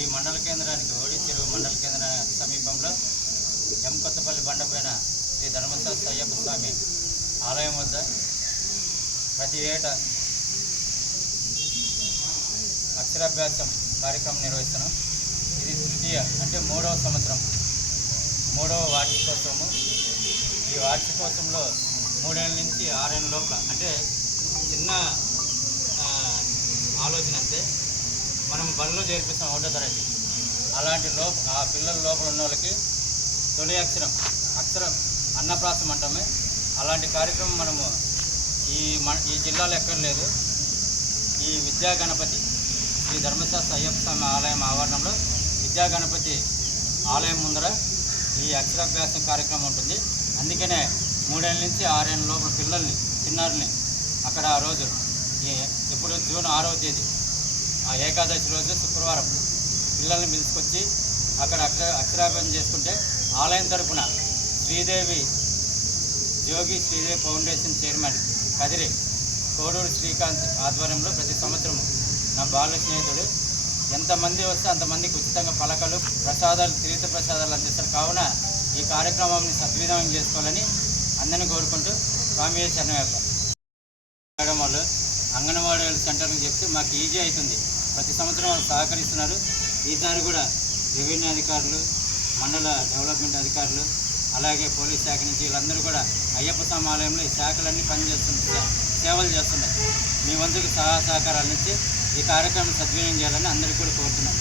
ఈ మండల కేంద్రానికి ఓడి చెరువు మండల కేంద్ర సమీపంలో ఎం కొత్తపల్లి బండపైన శ్రీ ధర్మశాస్త్ర అయ్యప్ప స్వామి ఆలయం వద్ద ప్రతి ఏటా అక్షరాభ్యాసం కార్యక్రమం నిర్వహిస్తున్నాం. ఇది తృతీయ అంటే మూడవ సంవత్సరం. మూడవ వార్షికోత్సవము. ఈ వార్షికోత్సవంలో మూడేళ్ళ నుంచి ఆరేళ్ళ లోపల అంటే చిన్న ఆలోచన అంతే. మనం బడిలో చేర్పిస్తాం ఒకటో తరగతి అలాంటి లోప ఆ పిల్లల లోపల ఉన్న వాళ్ళకి తొలి అక్షరం అక్షరం అన్నప్రాసం అంటామే. అలాంటి కార్యక్రమం మనము ఈ మన ఈ జిల్లాలో ఎక్కడ లేదు. ఈ విద్యా గణపతి శ్రీ ధర్మశాస్త్ర అయ్యప్ప స్వామి ఆలయం ఆవరణంలో విద్యా గణపతి ఆలయం ముందర ఈ అక్షరాభ్యాసం కార్యక్రమం ఉంటుంది. అందుకనే మూడేళ్ళ నుంచి ఆరేళ్ళ లోపల పిల్లల్ని చిన్నారుల్ని అక్కడ ఆ రోజు ఈ- జూన్ ఆరవ తేదీ ఆ ఏకాదశి రోజు శుక్రవారం పిల్లల్ని పిలుచుకొచ్చి అక్కడ అక్షర అక్షరాభ్యాసం చేసుకుంటే ఆలయం తరఫున శ్రీదేవి జోగి శ్రీదేవి ఫౌండేషన్ చైర్మన్ కదిరి కోడూరు శ్రీకాంత్ ఆధ్వర్యంలో ప్రతి సంవత్సరం నా బాల స్నేహితుడు. ఎంతమంది వస్తే అంతమందికి ఉచితంగా పలకలు ప్రసాదాలు తీర్థ ప్రసాదాలు అందిస్తారు. కావున ఈ కార్యక్రమాన్ని సద్వినియోగం చేసుకోవాలని అందరిని కోరుకుంటూ స్వామి శరణవేప మేడం వాళ్ళు అంగన్వాడీ సెంటర్ని చెప్తే మాకు ఈజీ అవుతుంది. ప్రతి సంవత్సరం వాళ్ళు సహకరిస్తున్నారు. ఈసారి కూడా రెవెన్యూ అధికారులు మండల డెవలప్మెంట్ అధికారులు అలాగే పోలీస్ శాఖ నుంచి వీళ్ళందరూ కూడా అయ్యప్ప స్వామి ఆలయంలో ఈ శాఖలన్నీ పనిచేస్తున్నారు సేవలు చేస్తున్నారు. మీ వంతుకు సహాయ సహకారాల నుంచి ఈ కార్యక్రమం సద్వినియోగం చేయాలని అందరికీ కూడా కోరుతున్నాను